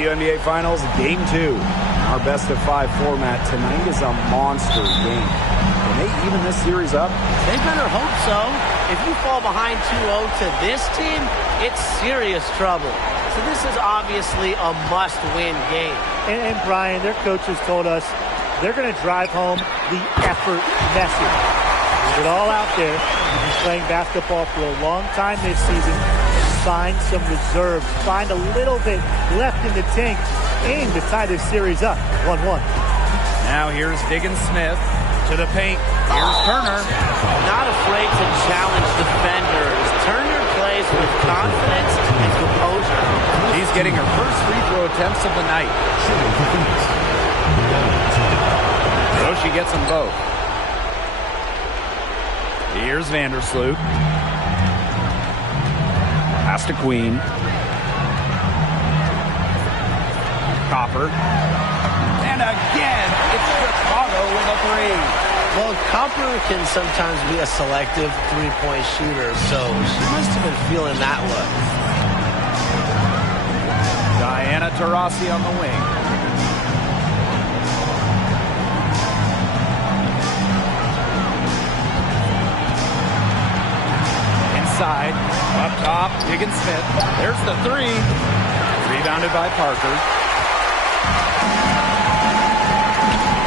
WNBA Finals, Game 2. Our best-of-5 format tonight is a monster game. Can they even this series up? They better hope so. If you fall behind 2-0 to this team, it's serious trouble. So this is obviously a must-win game. And Brian, their coaches told us they're going to drive home the effort message. Leave it all out there. You've been playing basketball for a long time this season. Find some reserves. Find a little bit left in the tank. Aim to tie this series up 1-1. Now here's Diggins-Smith to the paint. Here's Turner. Not afraid to challenge defenders. Turner plays with confidence and composure. She's getting her first free throw attempts of the night. So she gets them both. Here's Vandersloot. Pass to Queen. Copper. And again, it's Chicago with a three. Well, Copper can sometimes be a selective three-point shooter, so she must have been feeling that look. Diana Taurasi on the wing. Inside, up top, Diggins-Smith. There's the three. Rebounded by Parker.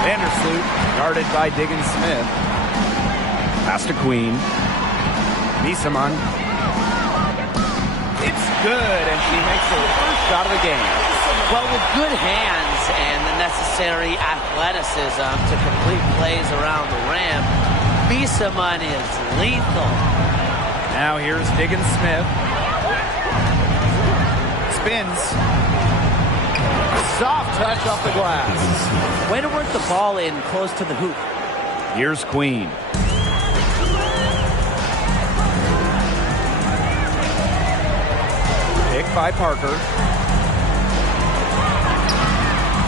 Vandersloot, guarded by Diggins-Smith. Pass to Queen. Niesemann. It's good, and she makes her first shot of the game. Well, with good hands and the necessary athleticism to complete plays around the rim, Niesemann is lethal. Now here's Diggins-Smith. Spins. Soft touch off the glass. Way to work the ball in close to the hoop. Here's Queen. Pick by Parker.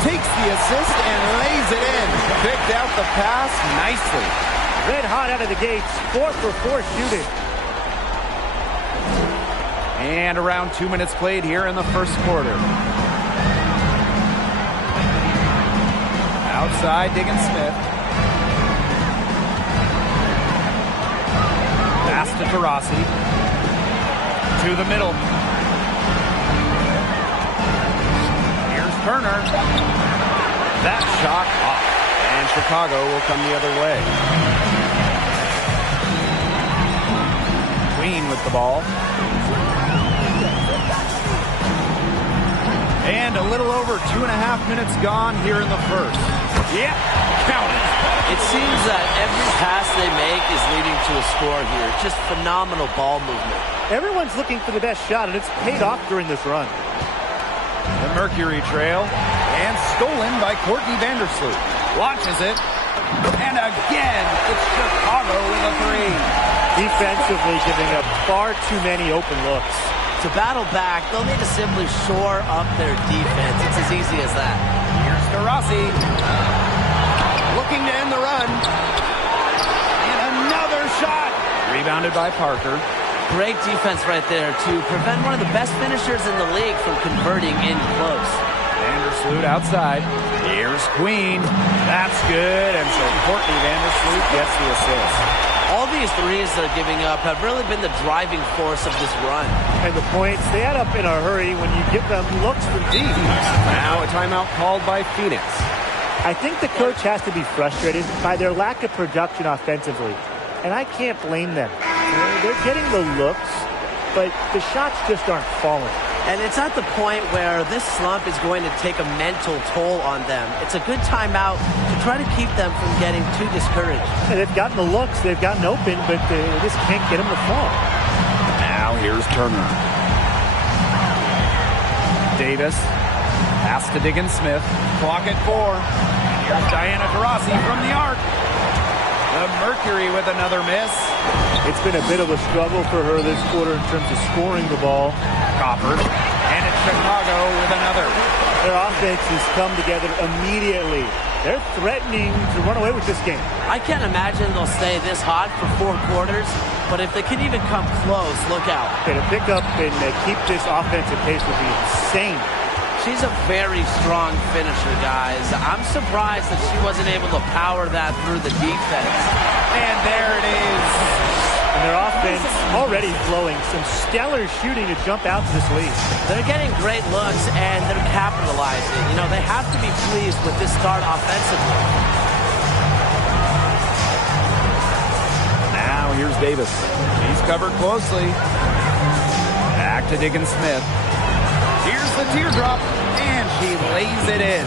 Takes the assist and lays it in. Picked out the pass nicely. Red hot out of the gates. 4 for 4 shooting. And around 2 minutes played here in the first quarter. Outside, Diggins-Smith. Pass to Taurasi. To the middle. Here's Turner. That shot off. And Chicago will come the other way. Queen with the ball. And a little over 2.5 minutes gone here in the first. Yeah, count it. It seems that every pass they make is leading to a score here. Just phenomenal ball movement. Everyone's looking for the best shot, and it's paid off during this run. The Mercury trail, and stolen by Courtney Vandersloot. Launches it, and again, it's Chicago with a three. Defensively giving up far too many open looks. To battle back, they'll need to simply shore up their defense. It's as easy as that. Here's Taurasi. Looking to end the run. And another shot. Rebounded by Parker. Great defense right there to prevent one of the best finishers in the league from converting in close. Vandersloot outside. Here's Queen. That's good. And so Courtney Vandersloot gets the assist. All these threes they're giving up have really been the driving force of this run. And the points, they add up in a hurry when you give them looks from deep. Now a timeout called by Phoenix. I think the coach has to be frustrated by their lack of production offensively. And I can't blame them. They're getting the looks, but the shots just aren't falling. And it's at the point where this slump is going to take a mental toll on them. It's a good timeout to try to keep them from getting too discouraged. And they've gotten the looks, they've gotten open, but they just can't get them to fall. Now here's Turner. Davis. Pass to Diggins-Smith. Clock at 4. Here's Diana Taurasi from the arc. The Mercury with another miss. It's been a bit of a struggle for her this quarter in terms of scoring the ball. Copper. And it's Chicago with another. Their offense has come together immediately. They're threatening to run away with this game. I can't imagine they'll stay this hot for 4 quarters, but if they can even come close, look out. Okay, to pick up and keep this offensive pace would be insane. She's a very strong finisher, guys. I'm surprised that she wasn't able to power that through the defense. And there it is. And their offense already flowing. Some stellar shooting to jump out to this lead. They're getting great looks, and they're capitalizing. You know, they have to be pleased with this start offensively. Now here's Davis. He's covered closely. Back to Diggins-Smith. Here's the teardrop, and she lays it in.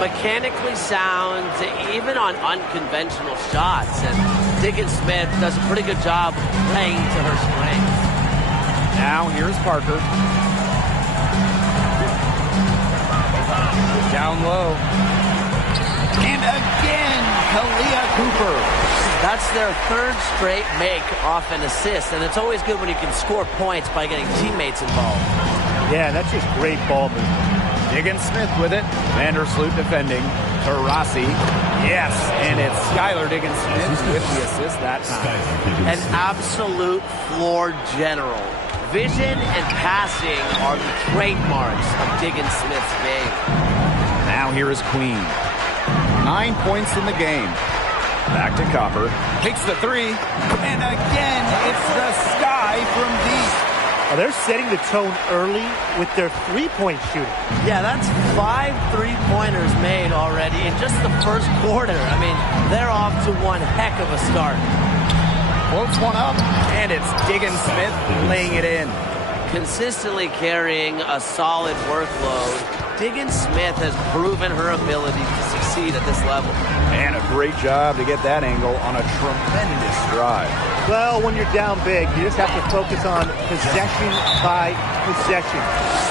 Mechanically sound, even on unconventional shots. And Diggins-Smith does a pretty good job playing to her strengths. Now here's Parker. Down low. And again, Kalia Cooper. That's their third straight make off an assist, and it's always good when you can score points by getting teammates involved. Yeah, that's just great ball movement. Diggins-Smith with it. Vandersloot defending. Taurasi. Yes, and it's Skylar Diggins-Smith with the assist that time. An absolute floor general. Vision and passing are the trademarks of Diggins-Smith's game. Now here is Queen. 9 points in the game. Back to Copper. Takes the three. And again, it's the sky from deep. Oh, they're setting the tone early with their three-point shooting. Yeah, that's 5 3-pointers made already in just the first quarter. I mean, they're off to one heck of a start. Floats one up, and it's Diggins-Smith laying it in. Consistently carrying a solid workload, Diggins-Smith has proven her ability to succeed at this level. And a great job to get that angle on a tremendous drive. Well, when you're down big, you just have to focus on possession by possession.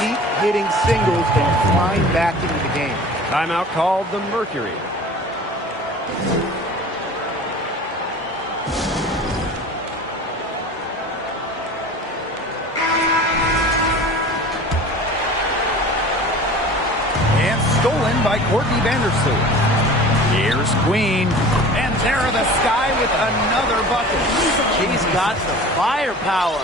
Keep hitting singles and climb back into the game. Timeout called the Mercury. And stolen by Courtney Vandersloot. Here's Queen, and there are the Sky with another bucket. She's got the firepower.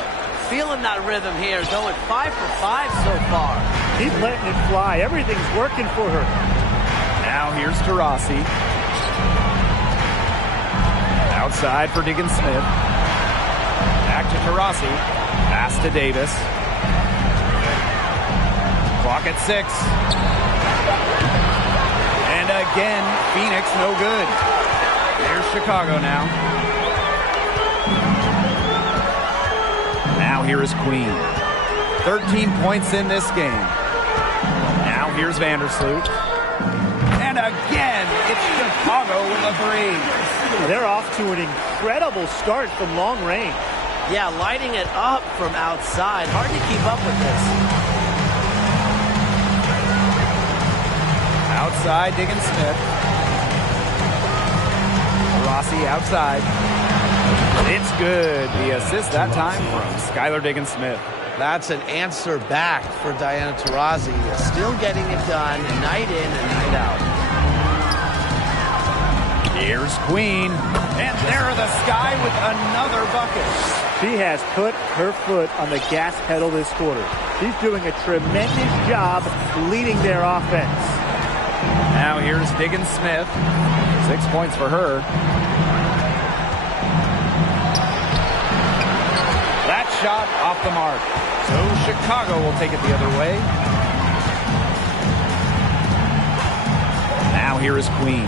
Feeling that rhythm here, going 5 for 5 so far. Keep letting it fly. Everything's working for her. Now here's Taurasi. Outside for Diggins-Smith. Back to Taurasi. Pass to Davis. Clock at 6. And again, Phoenix no good. Here's Chicago now. Now here is Queen. 13 points in this game. Now here's Vandersloot. And again, it's Chicago with a three. They're off to an incredible start from long range. Yeah, lighting it up from outside. Hard to keep up with this. Outside, Diggins-Smith. Rossi outside. It's good. The assist that time from Skylar Diggins-Smith. That's an answer back for Diana Taurasi. Still getting it done night in and night out. Here's Queen. And there are the Sky with another bucket. She has put her foot on the gas pedal this quarter. She's doing a tremendous job leading their offense. Now here's Diggins-Smith. 6 points for her. That shot off the mark. So Chicago will take it the other way. Now here is Queen.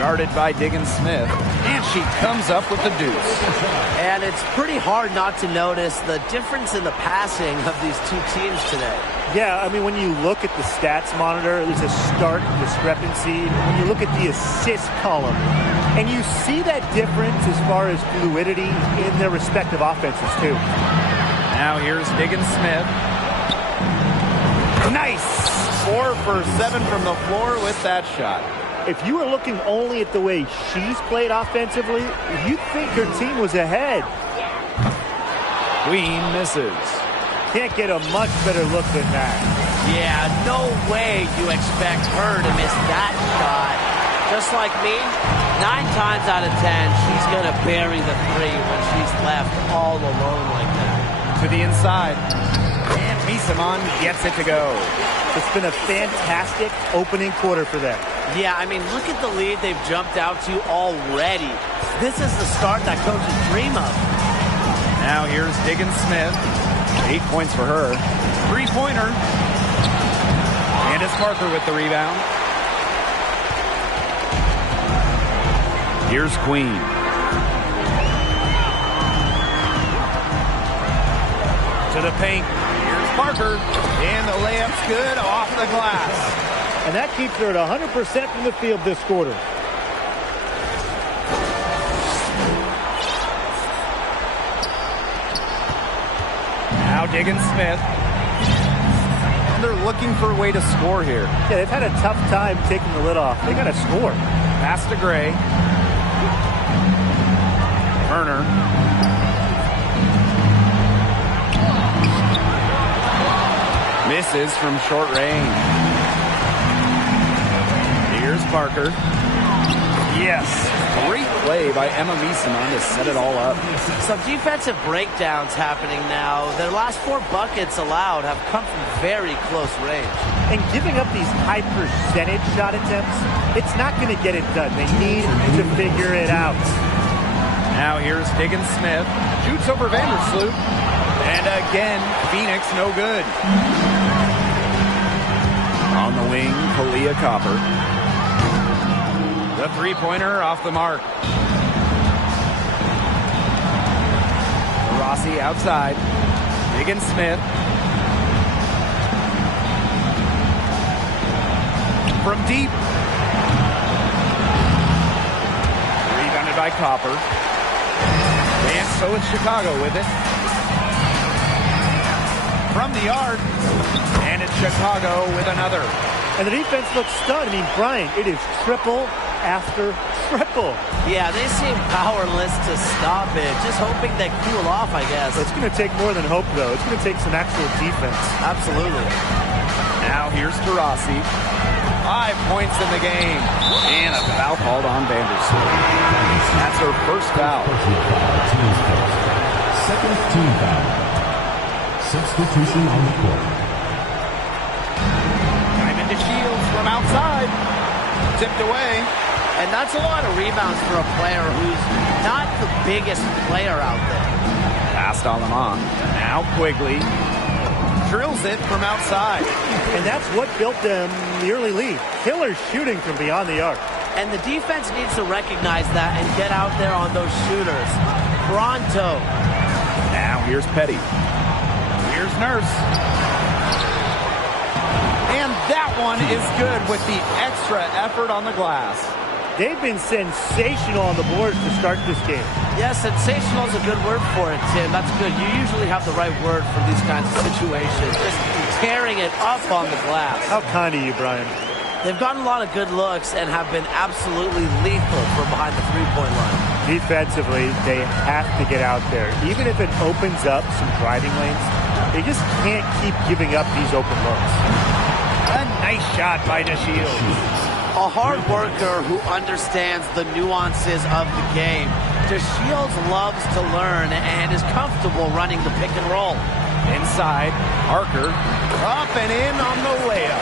Guarded by Diggins-Smith. And she comes up with the deuce. And it's pretty hard not to notice the difference in the passing of these two teams today. Yeah, I mean, when you look at the stats monitor, there's a stark discrepancy. When you look at the assist column, and you see that difference as far as fluidity in their respective offenses, too. Now here's Diggins-Smith. Nice! 4 for 7 from the floor with that shot. If you were looking only at the way she's played offensively, you'd think her team was ahead. Queen misses. Can't get a much better look than that. Yeah, no way you expect her to miss that shot. Just like me, 9 times out of 10, she's going to bury the three when she's left all alone like that. To the inside. And Misamon gets it to go. It's been a fantastic opening quarter for them. Yeah, I mean, look at the lead they've jumped out to already. This is the start that coaches dream of. Now here's Diggins-Smith. 8 points for her. Three-pointer. Candace Parker with the rebound. Here's Queen. To the paint. Here's Parker. And the layup's good off the glass. And that keeps her at 100% from the field this quarter. Now Diggins-Smith. And they're looking for a way to score here. Yeah, they've had a tough time taking the lid off. They got to score. Pass to Gray. Turner. Misses from short range. Here's Parker. Yes. Great play by Emma Misamon to set it all up. Some defensive breakdowns happening now. Their last 4 buckets allowed have come from very close range. And giving up these high percentage shot attempts, it's not going to get it done. They need to figure it out. Now here's Diggins-Smith. Shoots over Vandersloot. And again, Phoenix no good. On the wing, Kalia Copper. The three-pointer off the mark. Rossi outside. Diggins-Smith. From deep. Rebounded by Copper. And so it's Chicago with it. From the yard. And it's Chicago with another. And the defense looks stunned. I mean, Brian, it is triple after triple. Yeah, they seem powerless to stop it. Just hoping they cool off, I guess. It's going to take more than hope, though. It's going to take some actual defense. Absolutely. Now here's Taurasi. 5 points in the game. And a foul called on Vandersloot. That's her first foul. Second team foul. Substitution on the court. Diamond to Shields from outside. Tipped away. And that's a lot of rebounds for a player who's not the biggest player out there. Passed Aleman. Now Quigley. Drills it from outside. And that's what built them the early lead. Killer shooting from beyond the arc. And the defense needs to recognize that and get out there on those shooters. Pronto. Now here's Petty. Here's Nurse. And that one is good with the extra effort on the glass. They've been sensational on the boards to start this game. Yeah, sensational is a good word for it, Tim. That's good. You usually have the right word for these kinds of situations. Just tearing it up on the glass. How kind of you, Brian. They've gotten a lot of good looks and have been absolutely lethal from behind the three-point line. Defensively, they have to get out there. Even if it opens up some driving lanes, they just can't keep giving up these open looks. A nice shot by DeShields. A hard worker who understands the nuances of the game. DeShields loves to learn and is comfortable running the pick and roll. Inside, Parker, up and in on the layup.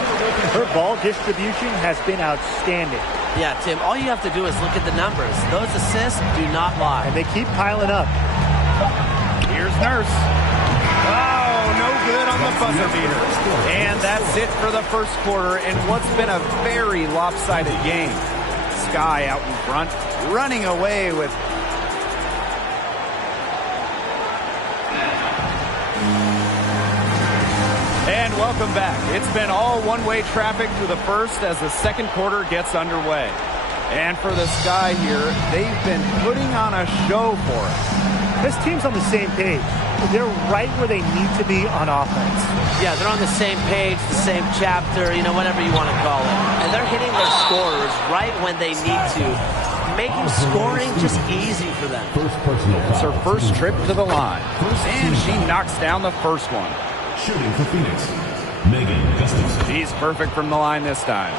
Her ball distribution has been outstanding. Yeah, Tim, all you have to do is look at the numbers. Those assists do not lie. And they keep piling up. Here's Nurse. Oh, no good on the buzzer beater. And that's it for the first quarter in what's been a very lopsided game. Sky out in front, running away with... And welcome back. It's been all one-way traffic through the first as the second quarter gets underway. And for the Sky here, they've been putting on a show for us. This team's on the same page. They're right where they need to be on offense. Yeah, they're on the same page, the same chapter, you know, whatever you want to call it. And they're hitting their scorers right when they need to, making scoring just easy for them. It's her first trip to the line. And she knocks down the first one. Shooting for Phoenix, Megan Gustafson. She's perfect from the line this time.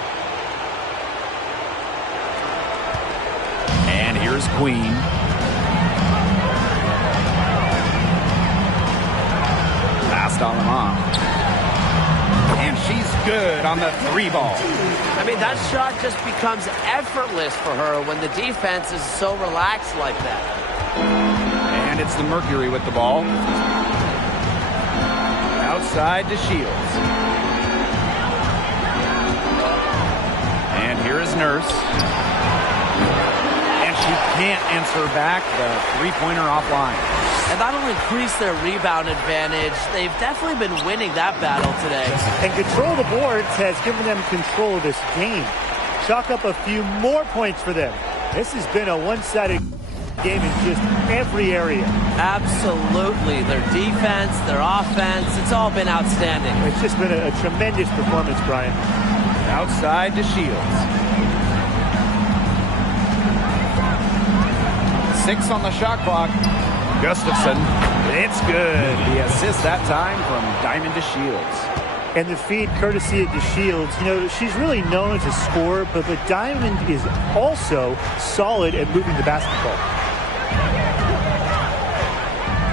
And here's Queen. stall him off. And she's good on the 3 ball. I mean, that shot just becomes effortless for her when the defense is so relaxed like that. And it's the Mercury with the ball. Outside to Shields. And here is Nurse. And she can't answer back the 3-pointer offline. And that'll increase their rebound advantage. They've definitely been winning that battle today. And control the boards has given them control of this game. Chalk up a few more points for them. This has been a one-sided game in just every area. Absolutely. Their defense, their offense, it's all been outstanding. It's just been a tremendous performance, Brian. Outside to Shields. 6 on the shot clock. Gustafson, it's good. The assist that time from Diamond to Shields. And the feed courtesy of DeShields. You know, she's really known as a scorer, but Diamond is also solid at moving the basketball.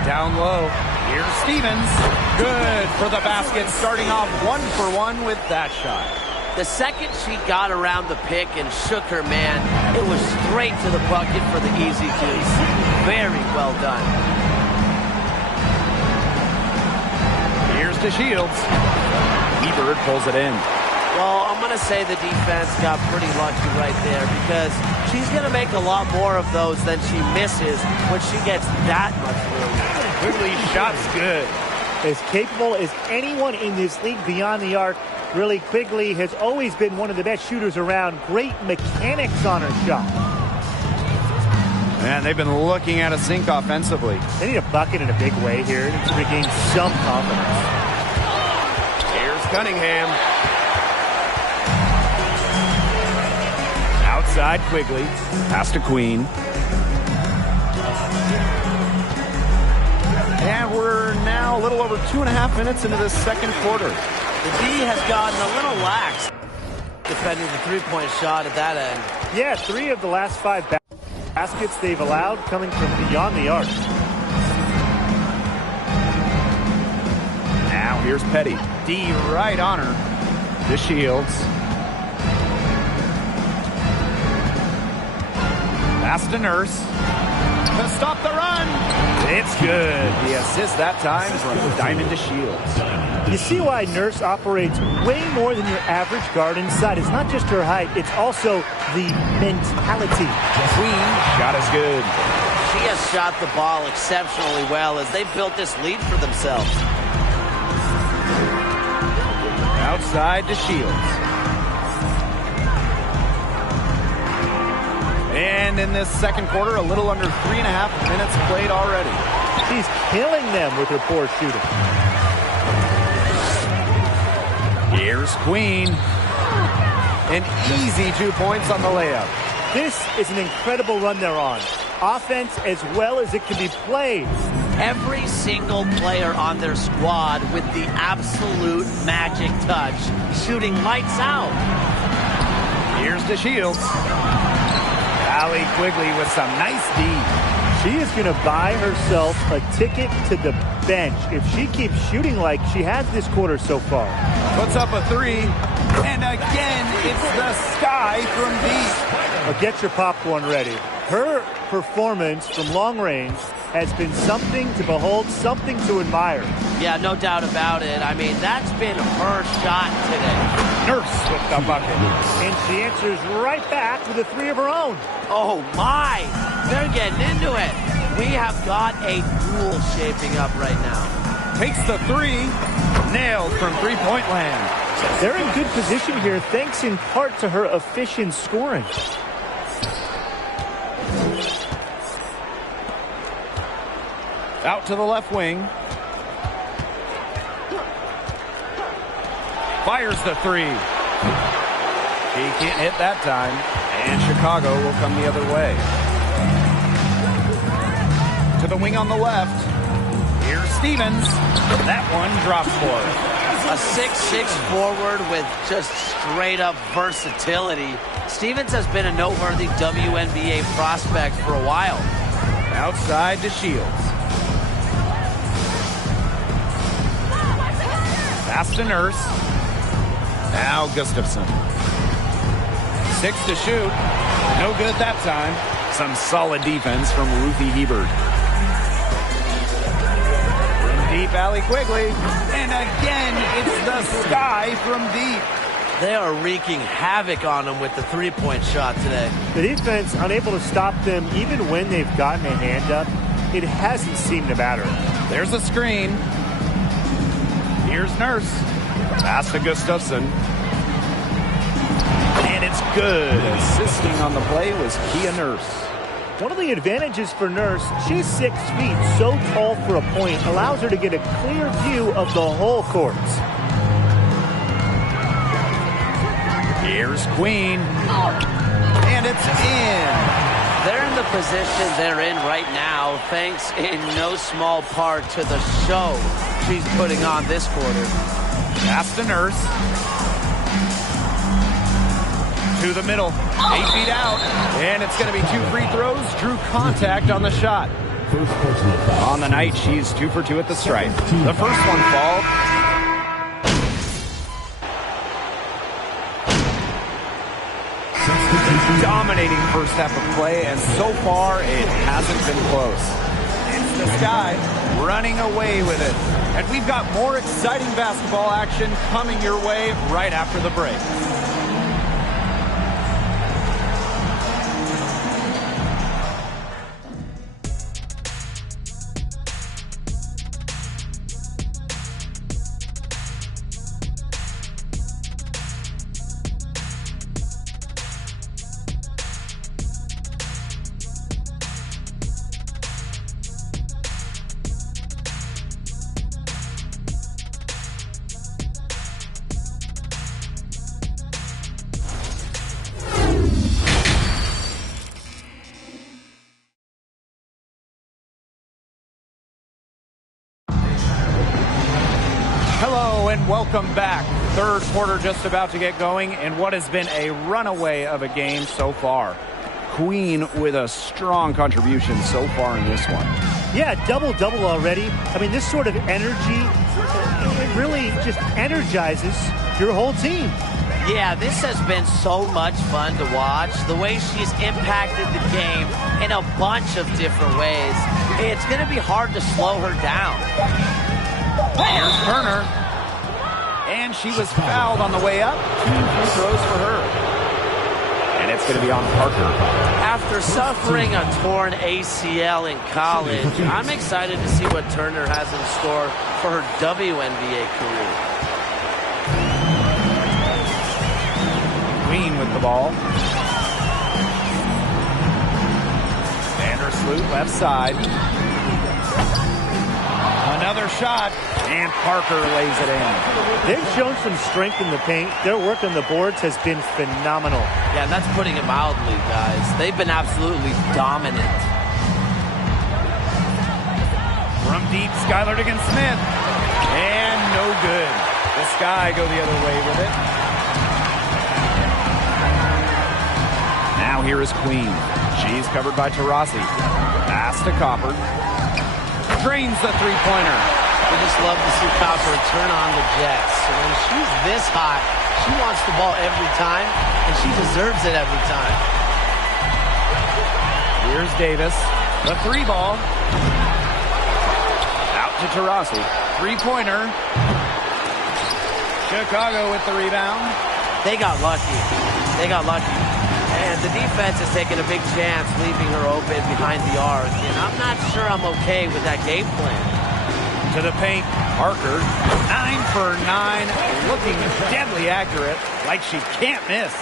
Down low. Here's Stevens. Good for the basket, starting off 1 for 1 with that shot. The second she got around the pick and shook her man, it was straight to the bucket for the easy deuce. Very well done. Here's to Shields. Ebert pulls it in. Well, I'm going to say the defense got pretty lucky right there because she's going to make a lot more of those than she misses when she gets that much room. Quigley's shot's good. As capable as anyone in this league beyond the arc, really, Quigley has always been one of the best shooters around. Great mechanics on her shot. And they've been looking at a sink offensively. They need a bucket in a big way here to regain some confidence. Here's Cunningham. Outside Quigley. Pass to Queen. And we're now a little over 2.5 minutes into the second quarter. The D has gotten a little lax defending the three-point shot at that end. Yeah, 3 of the last 5 baskets they've allowed coming from beyond the arc. Now here's Petty. D right on her. To Shields. Pass to Nurse. To stop the run. It's good. The assist that time from Diamond to Shields. You see why Nurse operates way more than your average guard inside. It's not just her height, it's also the mentality. Queen shot is good. She has shot the ball exceptionally well as they built this lead for themselves. Outside to Shields. And in this second quarter, a little under 3.5 minutes played already. She's killing them with her poor shooting. Here's Queen. An easy 2 points on the layup. This is an incredible run they're on. Offense as well as it can be played. Every single player on their squad with the absolute magic touch, shooting lights out. Here's to Shields. Allie Quigley with some nice D. She is going to buy herself a ticket to the bench if she keeps shooting like she has this quarter so far. Puts up a 3. And again, it's the sky from deep. Well, get your popcorn ready. Her performance from long range has been something to behold, something to admire. Yeah, no doubt about it. I mean, that's been her shot today. Nurse with the bucket. And she answers right back with a 3 of her own. Oh, my. They're getting into it. We have got a duel shaping up right now. Takes the 3. Nailed from three-point land. They're in good position here, thanks in part to her efficient scoring. Out to the left wing. Fires the 3. He can't hit that time. And Chicago will come the other way. To the wing on the left. Here's Stevens. That one drops for her. A 6'6" forward with just straight-up versatility. Stevens has been a noteworthy WNBA prospect for a while. Outside to Shields. Pass to Nurse. Now Gustafson. 6 to shoot. No good that time. Some solid defense from Ruthie Hebert. From deep, Allie Quigley. And again, it's the Sky from deep. They are wreaking havoc on them with the three-point shot today. The defense unable to stop them even when they've gotten a hand up. It hasn't seemed to matter. There's a screen. Here's Nurse. Pass to Gustafson. And it's good. Assisting on the play was Kia Nurse. One of the advantages for Nurse, she's 6 feet, so tall for a point, allows her to get a clear view of the whole court. Here's Queen. And it's in. They're in the position they're in right now, thanks in no small part to the show she's putting on this quarter. Pass to Nurse. To the middle. 8 feet out. And it's going to be 2 free throws. Drew contact on the shot. On the night, she's 2 for 2 at the stripe. The first one fall. Dominating first half of play, and so far it hasn't been close. It's the Sky running away with it. And we've got more exciting basketball action coming your way right after the break. Hello and welcome back. Third quarter just about to get going and what has been a runaway of a game so far. Queen with a strong contribution so far in this one. Yeah, double-double already. I mean, this sort of energy, it really just energizes your whole team. Yeah, this has been so much fun to watch. The way she's impacted the game in a bunch of different ways. It's going to be hard to slow her down. Here's Turner. And she was fouled on the way up. 2 free throws for her. And it's going to be on Parker. After suffering a torn ACL in college, I'm excited to see what Turner has in store for her WNBA career. Queen with the ball. Vandersloot left side. Another shot, and Parker lays it in. They've shown some strength in the paint. Their work on the boards has been phenomenal. Yeah, and that's putting it mildly, guys. They've been absolutely dominant. From deep, Skylar Diggins-Smith. And no good. The Sky go the other way with it. Now here is Queen. She's covered by Taurasi. Pass to Copper. Drains the three-pointer. We just love to see Copper turn on the Jets. So when she's this hot, she wants the ball every time, and she deserves it every time. Here's Davis. The three ball. Out to Taurasi. Three-pointer. Chicago with the rebound. They got lucky. They got lucky. And the defense is taking a big chance, leaving her open behind the arc. And I'm not sure I'm okay with that game plan. To the paint, Parker. 9 for 9, looking deadly accurate, like she can't miss.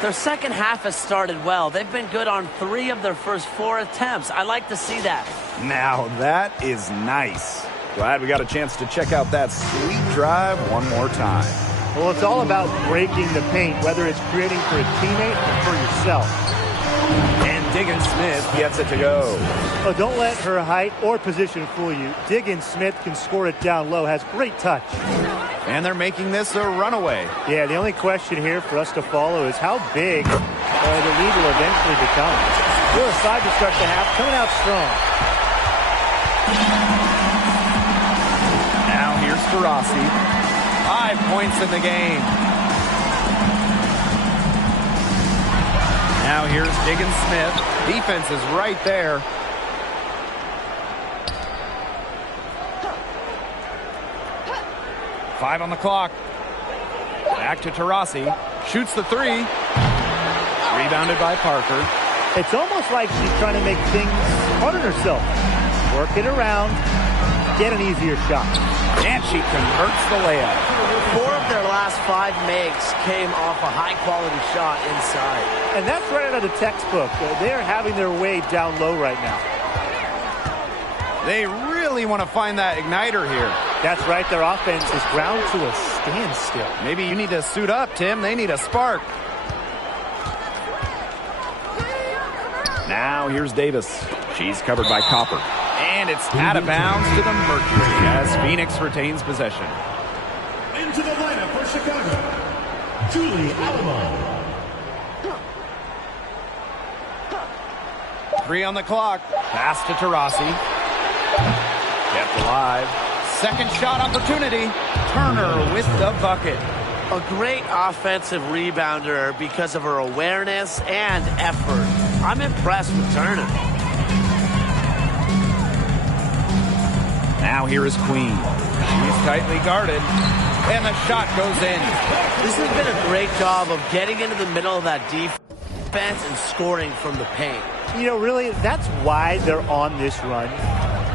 Their second half has started well. They've been good on 3 of their first 4 attempts. I like to see that. Now that is nice. Glad we got a chance to check out that sweet drive one more time. Well, it's all about breaking the paint, whether it's creating for a teammate or for yourself. And Diggins-Smith gets it to go. Oh, don't let her height or position fool you. Diggins-Smith can score it down low, has great touch. And they're making this a runaway. Yeah, the only question here for us to follow is how big the lead will eventually become. We're aside to start the half, coming out strong. Now here's Taurasi. 5 points in the game. Now here's Diggins Smith. Defense is right there. Five on the clock. Back to Taurasi. Shoots the three. Rebounded by Parker. It's almost like she's trying to make things hard on herself. Work it around, get an easier shot. And she converts the layup. 4 of their last 5 makes came off a high-quality shot inside. And that's right out of the textbook. They're having their way down low right now. They really want to find that igniter here. That's right. Their offense is ground to a standstill. Maybe you need to suit up, Tim. They need a spark. Now here's Davis. She's covered by Copper. And it's out of bounds to the Mercury as Phoenix retains possession. Into the lineup for Chicago, Julie Alamo. 3 on the clock. Pass to Taurasi. Kept alive. Second shot opportunity. Turner with the bucket. A great offensive rebounder because of her awareness and effort. I'm impressed with Turner. Now here is Queen. She's tightly guarded. And the shot goes in. This has been a great job of getting into the middle of that defense and scoring from the paint. You know, really, that's why they're on this run.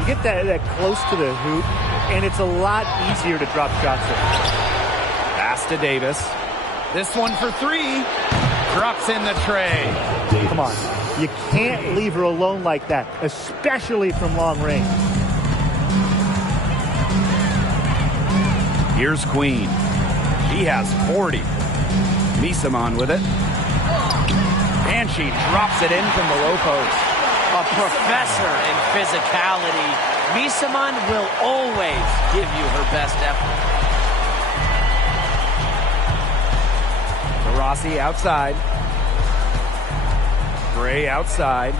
You get that close to the hoop, and it's a lot easier to drop shots there. Pass to Davis. This one for 3. Drops in the tray. Come on. You can't leave her alone like that, especially from long range. Here's Queen. She has 40. Misaman with it. And she drops it in from the low post. A professor in physicality. Misaman will always give you her best effort. Taurasi outside. Gray outside.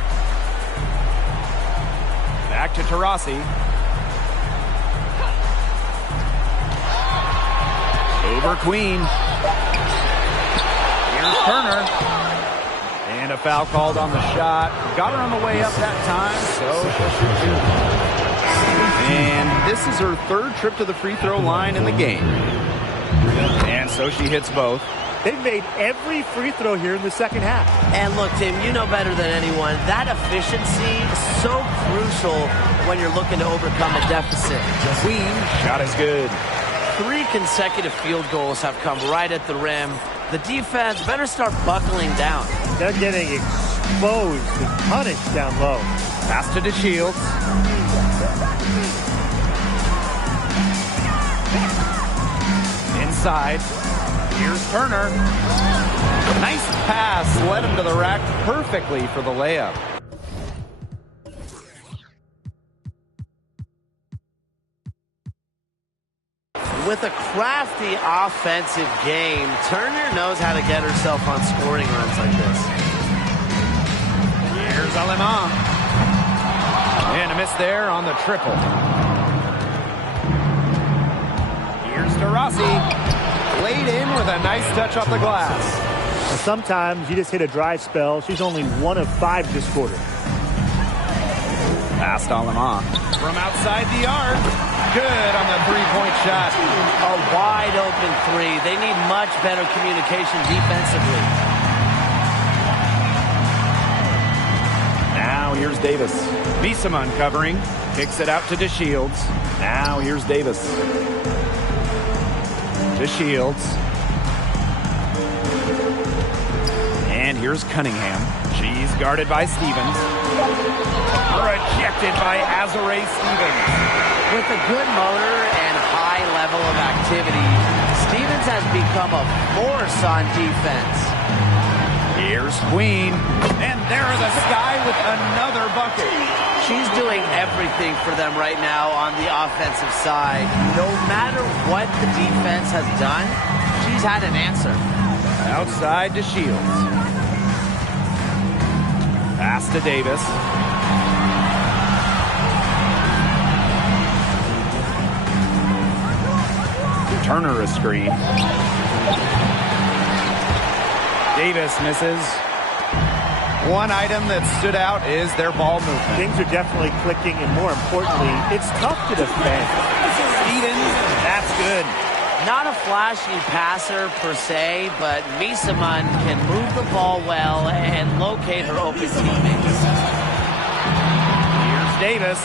Back to Taurasi. Over Queen. Here's Turner. And a foul called on the shot. Got her on the way up that time, so she'll shoot 2. And this is her 3rd trip to the free throw line in the game. And so she hits both. They've made every free throw here in the second half. And look, Tim, you know better than anyone, that efficiency is so crucial when you're looking to overcome a deficit. Queen, shot is good. 3 consecutive field goals have come right at the rim. The defense better start buckling down. They're getting exposed and punished down low. Pass to DeShields. Inside. Here's Turner. Nice pass. Led him to the rack perfectly for the layup. With a crafty offensive game, Turner knows how to get herself on scoring runs like this. Here's Alema. And a miss there on the triple. Here's Taurasi. Laid in with a nice touch off the glass. And sometimes you just hit a dry spell. She's only 1 of 5 this quarter. Past Alema. From outside the arc. Good on the 3-point shot. A wide open 3. They need much better communication defensively. Now here's Davis. Misaman covering. Kicks it out to DeShields. Now here's Davis. DeShields. And here's Cunningham. She's guarded by Stevens. Rejected by Azurá Stevens. With a good motor and high level of activity, Stevens has become a force on defense. Here's Queen. And there are the Sky with another bucket. She's doing everything for them right now on the offensive side. No matter what the defense has done, she's had an answer. Outside to Shields. Pass to Davis. Turner a screen. Davis misses. One item that stood out is their ball movement. Things are definitely clicking, and more importantly, it's tough to defend. Stevens, that's good. Not a flashy passer per se, but Misaman can move the ball well and locate her open teammates. Here's Davis.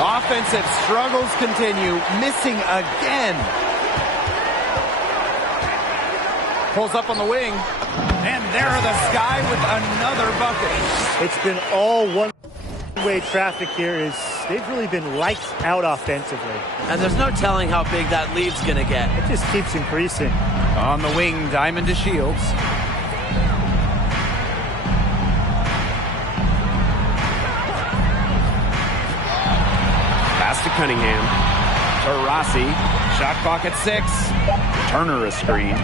Offensive struggles continue, missing again. Pulls up on the wing, and there are the Sky with another bucket. It's been all one-way traffic here. They've really been lights out offensively. And there's no telling how big that lead's going to get. It just keeps increasing. On the wing, Diamond to Shields. Pass to Cunningham. To Rossi. Shot clock at 6. Turner a screen.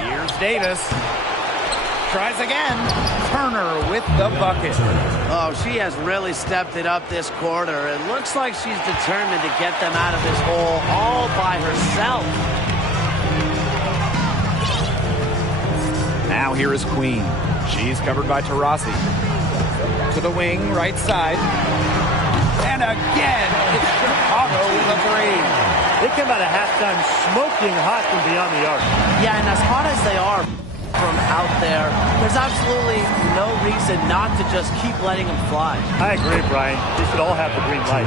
Here's Davis. Tries again. Turner with the bucket. Oh, she has really stepped it up this quarter. It looks like she's determined to get them out of this hole all by herself. Now here is Queen. She's covered by Taurasi. To the wing, right side. And again, it's Chicago with a three. They come out of halftime smoking hot from beyond the arc. Yeah, and as hot as they are from out there, there's absolutely no reason not to just keep letting them fly. I agree, Brian. They should all have the green light.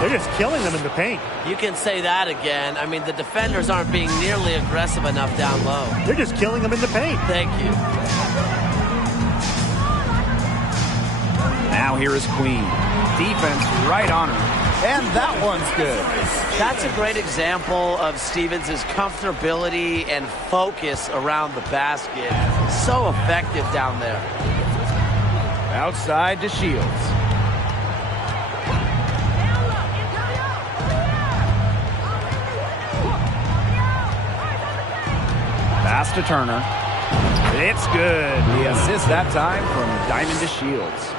They're just killing them in the paint. You can say that again. I mean, the defenders aren't being nearly aggressive enough down low. They're just killing them in the paint. Thank you. Now here is Queen. Defense right on her. And that one's good. That's a great example of Stevens' comfortability and focus around the basket. So effective down there. Outside to Shields. Pass to Turner. It's good. The assist that time from Diamond to Shields.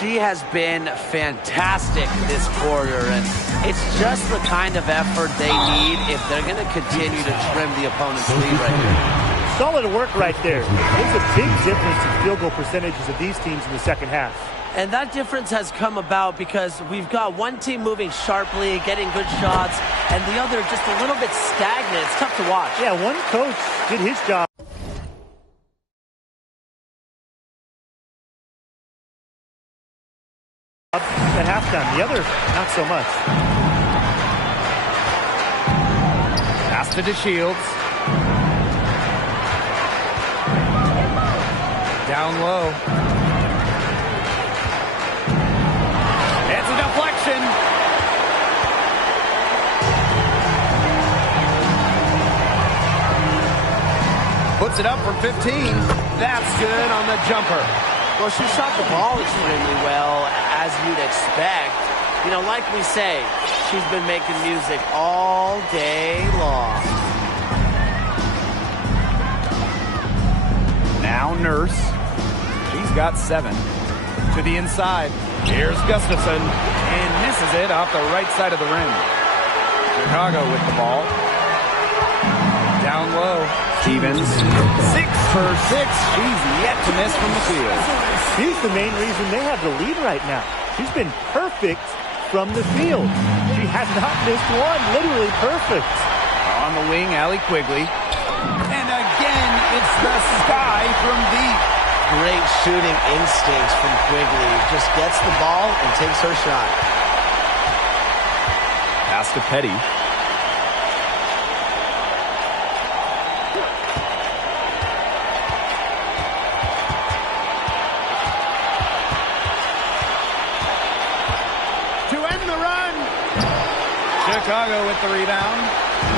She has been fantastic this quarter, and it's just the kind of effort they need if they're going to continue to trim the opponent's lead right here. Solid work right there. There's a big difference in field goal percentages of these teams in the second half. And that difference has come about because we've got one team moving sharply, getting good shots, and the other just a little bit stagnant. It's tough to watch. Yeah, one coach did his job at halftime. The other, not so much. Pass to Shields. Down low. It's a deflection. Puts it up from 15. That's good on the jumper. Well, she shot the ball extremely well, as you'd expect. You know, like we say, she's been making music all day long. Now Nurse. She's got 7. To the inside. Here's Gustafson. And misses it off the right side of the rim. Chicago with the ball. Down low. Stevens. 6 for 6. She's yet to miss from the field. She's the main reason they have the lead right now. She's been perfect from the field. She has not missed one. Literally perfect. On the wing, Allie Quigley. And again, it's the Sky from deep. Great shooting instincts from Quigley. Just gets the ball and takes her shot. Pass to Petty. Chicago with the rebound.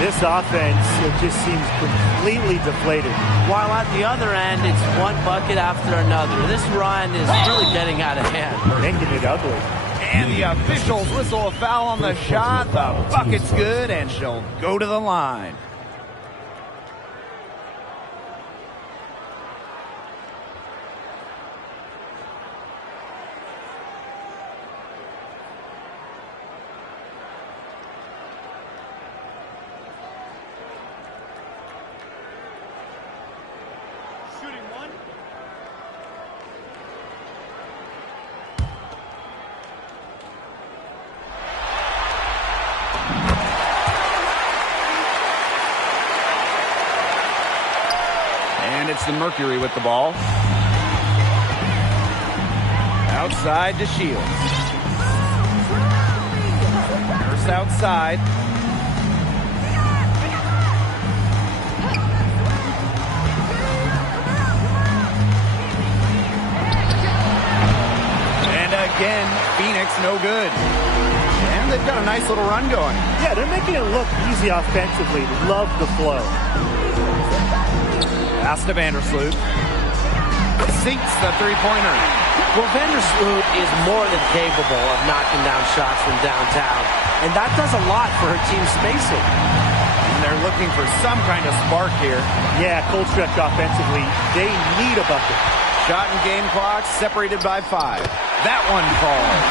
This offense, it just seems completely deflated. While at the other end, it's one bucket after another. This run is really getting out of hand. Making it ugly. And the officials whistle a foul on the shot. The bucket's good, and she'll go to the line. Boston Mercury with the ball. Outside to Shields. Nurse outside. And again, Phoenix no good. And they've got a nice little run going. Yeah, they're making it look easy offensively. Love the flow. Pass to Vandersloot. Sinks the three-pointer. Well, Vandersloot is more than capable of knocking down shots from downtown. And that does a lot for her team's spacing. And they're looking for some kind of spark here. Yeah, cold stretch offensively. They need a bucket. Shot and game clock separated by 5. That one falls.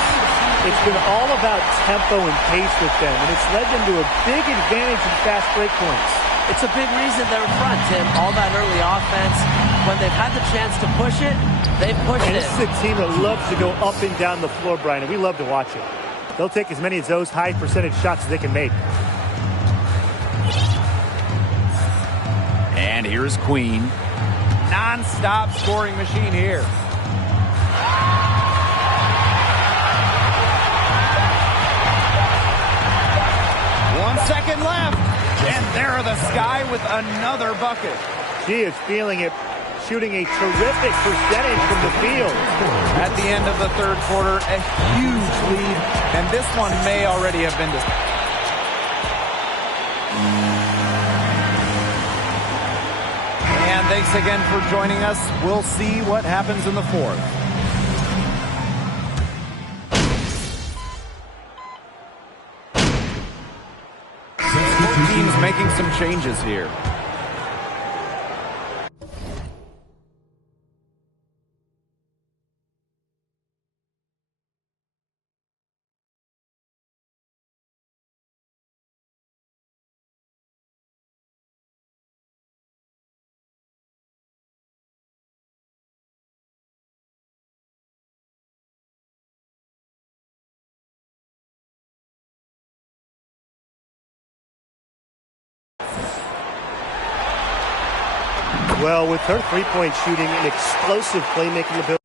It's been all about tempo and pace with them, and it's led them to a big advantage in fast break points. It's a big reason they're in front, Tim. All that early offense, when they've had the chance to push it, they've pushed and it. This is a team that loves to go up and down the floor, Brian, and we love to watch it. They'll take as many of those high percentage shots as they can make. And here's Queen. Non-stop scoring machine here. One second left. And there are the Sky with another bucket. She is feeling it, shooting a terrific percentage from the field. At the end of the third quarter, a huge lead. And this one may already have been decided. And thanks again for joining us. We'll see what happens in the fourth. Both teams making some changes here. Well, with her three-point shooting and explosive playmaking ability.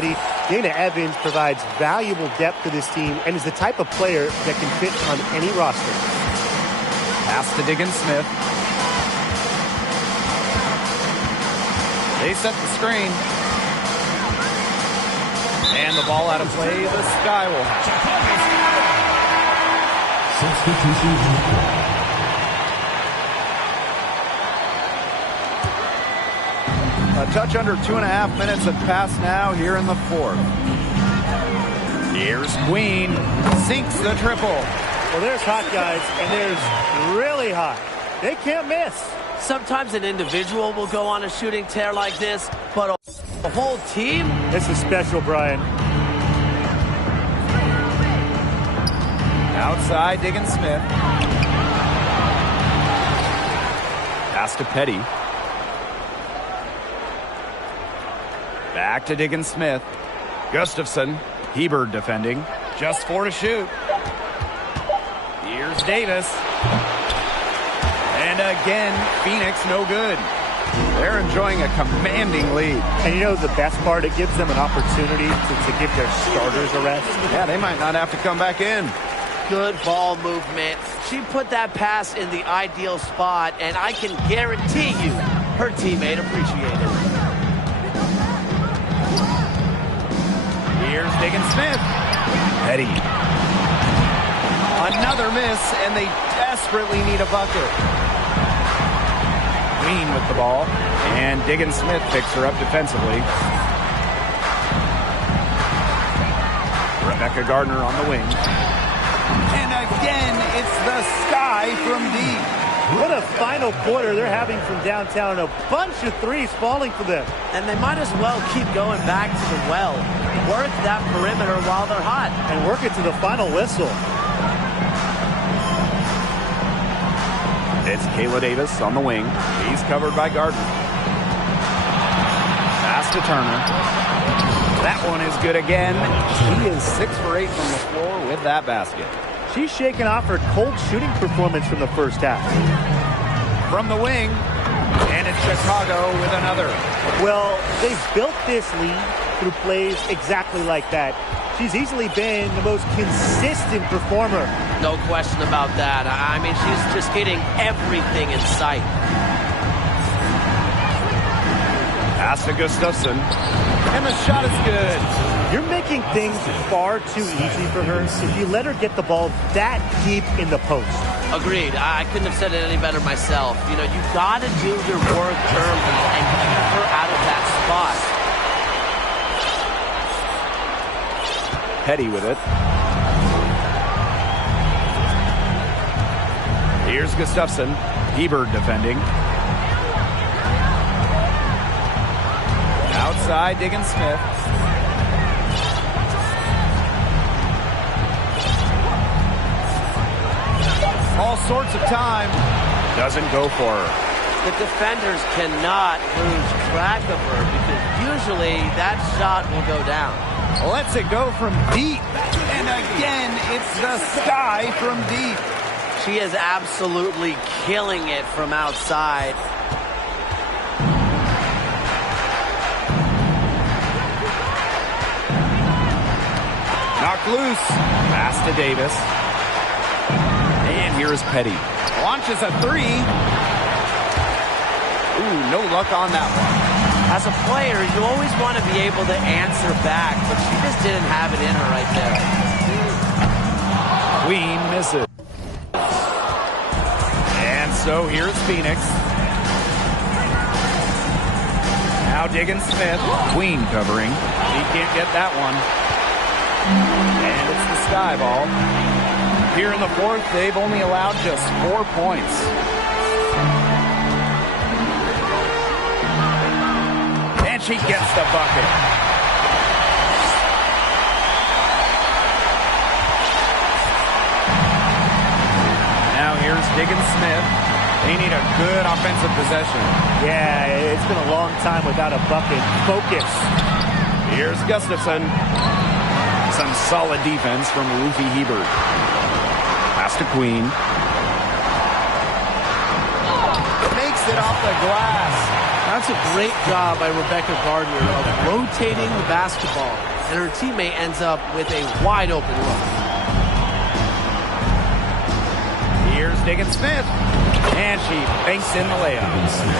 versatility. Dana Evans provides valuable depth to this team and is the type of player that can fit on any roster. Pass to Diggins-Smith. They set the screen. And the ball out of play. The Sky will have it. A touch under 2.5 minutes have passed now here in the fourth. Here's Queen. Sinks the triple. Well, there's hot guys, and there's really hot. They can't miss. Sometimes an individual will go on a shooting tear like this, but a whole team? This is special, Brian. Outside, Diggins-Smith. Pass to Petty. Back to Diggins-Smith. Gustafson. Hebert defending. Just 4 to shoot. Here's Davis. And again, Phoenix no good. They're enjoying a commanding lead. And you know the best part? It gives them an opportunity to give their starters a rest. Yeah, they might not have to come back in. Good ball movement. She put that pass in the ideal spot, and I can guarantee you her teammate appreciated it. Here's Diggins-Smith. Petty. Another miss, and they desperately need a bucket. Queen with the ball, and Diggins-Smith picks her up defensively. Rebecca Gardner on the wing. And again, it's the Sky from deep. What a final quarter they're having from downtown. A bunch of threes falling for them. And they might as well keep going back to the well. Work that perimeter while they're hot. And work it to the final whistle. It's Kayla Davis on the wing. He's covered by Gardner. Pass to Turner. That one is good again. He is 6 for 8 from the floor with that basket. She's shaking off her cold shooting performance from the first half. From the wing, and it's Chicago with another. Well, they've built this lead through plays exactly like that. She's easily been the most consistent performer. No question about that. I mean, she's just hitting everything in sight. Pass to Gustafson, and the shot is good. You're making things far too easy for her if you let her get the ball that deep in the post. Agreed. I couldn't have said it any better myself. You know, you got to do your work early and keep her out of that spot. Petty with it. Here's Gustafson. Hebert defending. Outside, Diggins-Smith. All sorts of time. Doesn't go for her. The defenders cannot lose track of her because usually that shot will go down. Lets it go from deep. And again, it's the Sky from deep. She is absolutely killing it from outside. Knocked loose. Pass to Davis. And here's Petty. Launches a 3. Ooh, no luck on that one. As a player, you always want to be able to answer back, but she just didn't have it in her right there. Queen misses. And so here's Phoenix. Now Diggins-Smith. Queen covering. He can't get that one. And it's the Sky ball. Here in the fourth, they've only allowed just 4 points. And she gets the bucket. Now here's Diggins-Smith. They need a good offensive possession. Yeah, it's been a long time without a bucket. Focus. Here's Gustafson. Some solid defense from Ruthie Hebert. Pass to Queen. Makes it off the glass. That's a great job by Rebecca Gardner of rotating the basketball, and her teammate ends up with a wide open look. Here's Diggins-Smith, and she banks in the layup.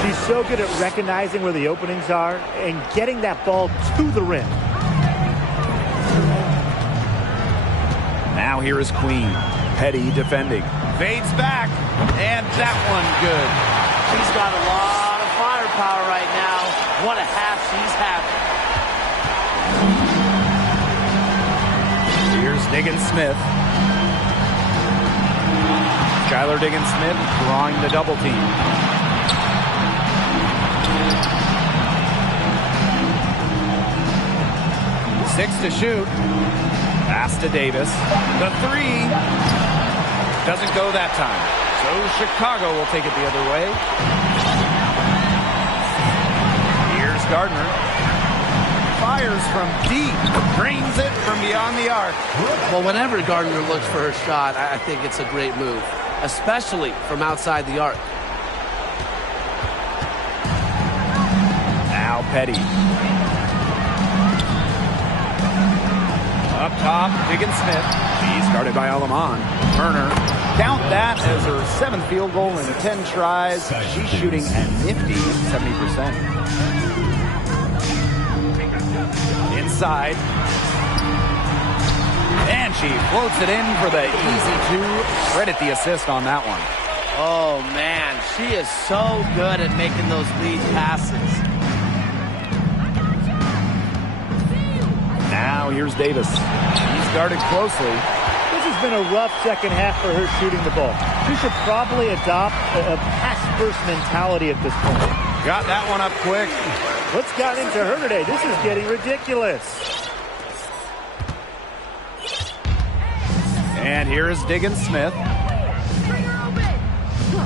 She's so good at recognizing where the openings are and getting that ball to the rim. Now here is Queen. Petty defending. Fades back, and that one good. She's got a lot of firepower right now. What a half she's having. Here's Diggins-Smith. Skylar Diggins-Smith drawing the double team. Six to shoot. Pass to Davis. The three doesn't go that time. So Chicago will take it the other way. Here's Gardner. Fires from deep. Drains it from beyond the arc. Well, whenever Gardner looks for her shot, I think it's a great move, especially from outside the arc. Now Petty. Up top, Diggins-Smith. She's guarded by Alaman. Turner. Count that as her 7th field goal in 10 tries. She's shooting at nifty 70%. Inside. And she floats it in for the easy two. Credit the assist on that one. Oh, man. She is so good at making those lead passes. Now here's Davis. He's guarded closely. This has been a rough second half for her shooting the ball. She should probably adopt a pass-first mentality at this point. Got that one up quick. What's gotten into her today? This is getting ridiculous. And here is Diggins-Smith.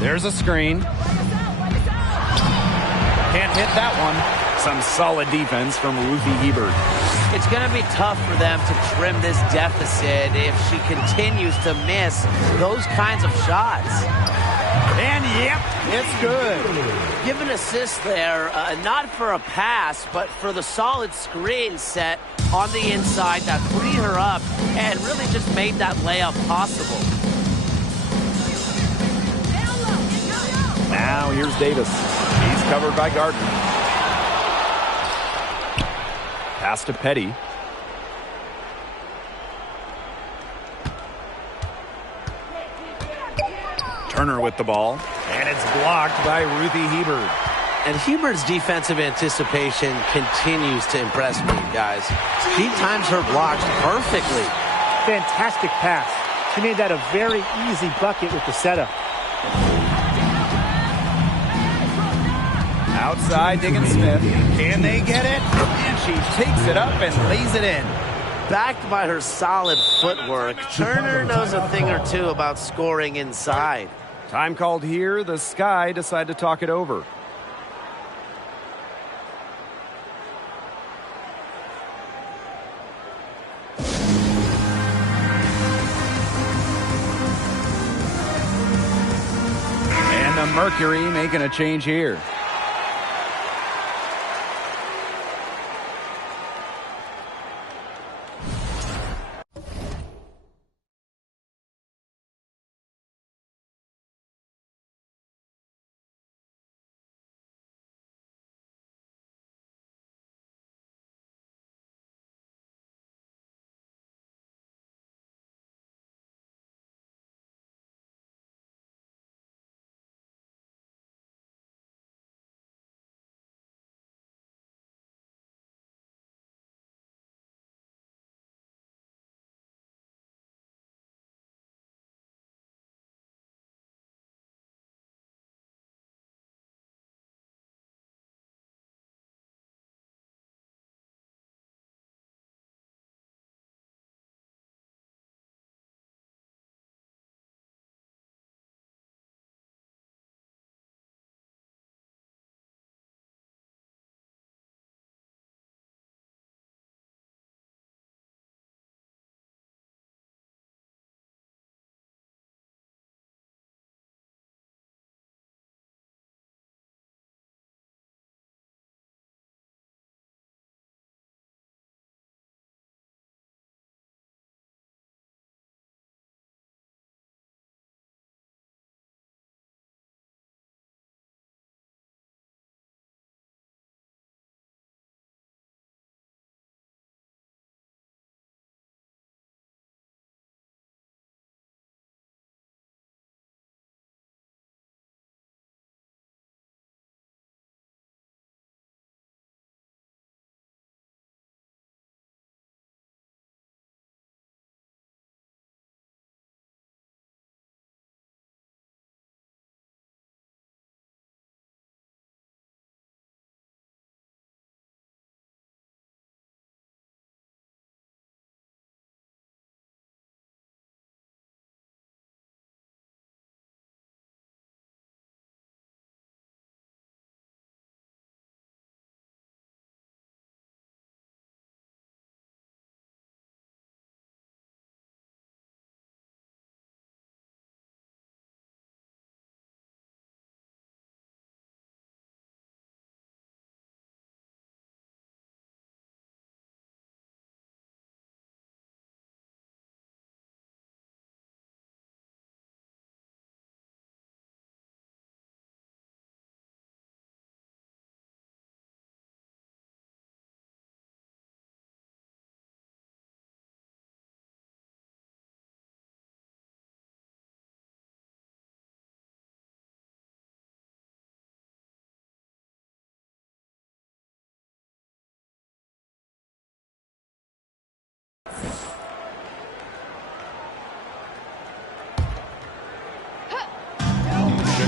There's a screen. Can't hit that one. Some solid defense from Ruthie Hebert. It's going to be tough for them to trim this deficit if she continues to miss those kinds of shots. And yep, it's good. Give an assist there, not for a pass, but for the solid screen set on the inside that freed her up and really just made that layup possible. Now here's Davis. He's covered by Gardner. Pass to Petty. Turner with the ball. And it's blocked by Ruthie Hebert. And Hebert's defensive anticipation continues to impress me, guys. She times her blocks perfectly. Fantastic pass. She made that a very easy bucket with the setup. Outside Diggins-Smith. Can they get it? And she takes it up and lays it in. Backed by her solid footwork, Turner knows a thing or two about scoring inside. Time called here. The Sky decide to talk it over. And the Mercury making a change here.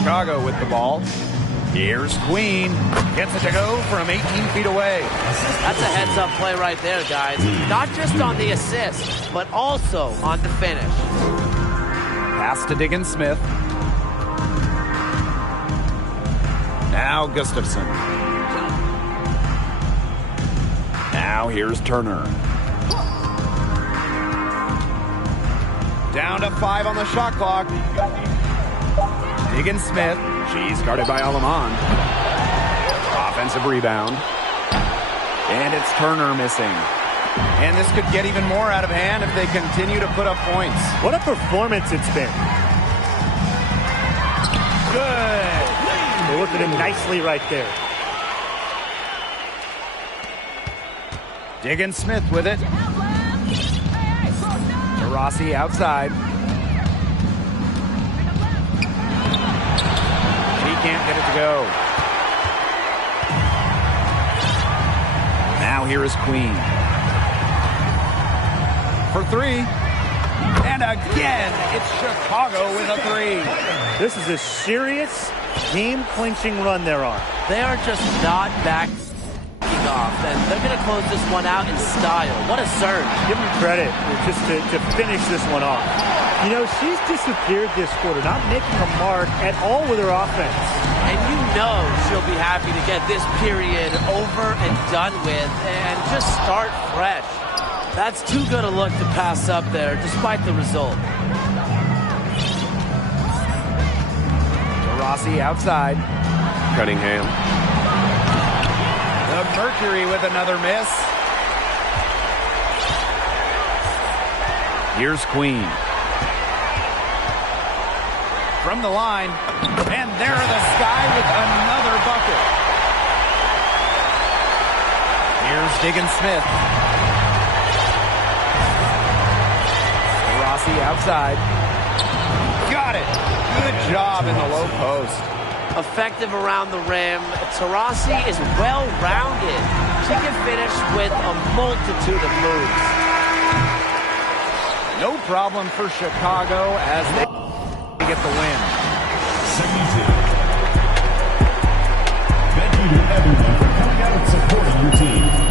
Chicago with the ball. Here's Queen. Gets it to go from 18 feet away. That's a heads-up play right there, guys. Not just on the assist, but also on the finish. Pass to Diggins Smith. Now Gustafson. Now here's Turner. Down to 5 on the shot clock. Diggins Smith. She's guarded by Alaman. Offensive rebound. And it's Turner missing. And this could get even more out of hand if they continue to put up points. What a performance it's been. Good. They looked at him nicely right there. Diggins Smith with it. Rossi outside. He can't get it to go. Now here is Queen. For 3. And again, it's Chicago with a 3. This is a serious game-clinching run they're on. They are just not back off, and they're going to close this one out in style. What a surge. Give them credit just to finish this one off. You know, she's disappeared this quarter, not making a mark at all with her offense. And you know she'll be happy to get this period over and done with and just start fresh. That's too good a look to pass up there, despite the result. Rossi outside. Cunningham. The Mercury with another miss. Here's Queen. From the line. And there the Sky with another bucket. Here's Diggins Smith. Rossi outside. Got it. Good job in the low post. Effective around the rim. Taurasi is well-rounded. She can finish with a multitude of moves. No problem for Chicago as they get the win. 72. Thank you to everyone for coming out and supporting your team.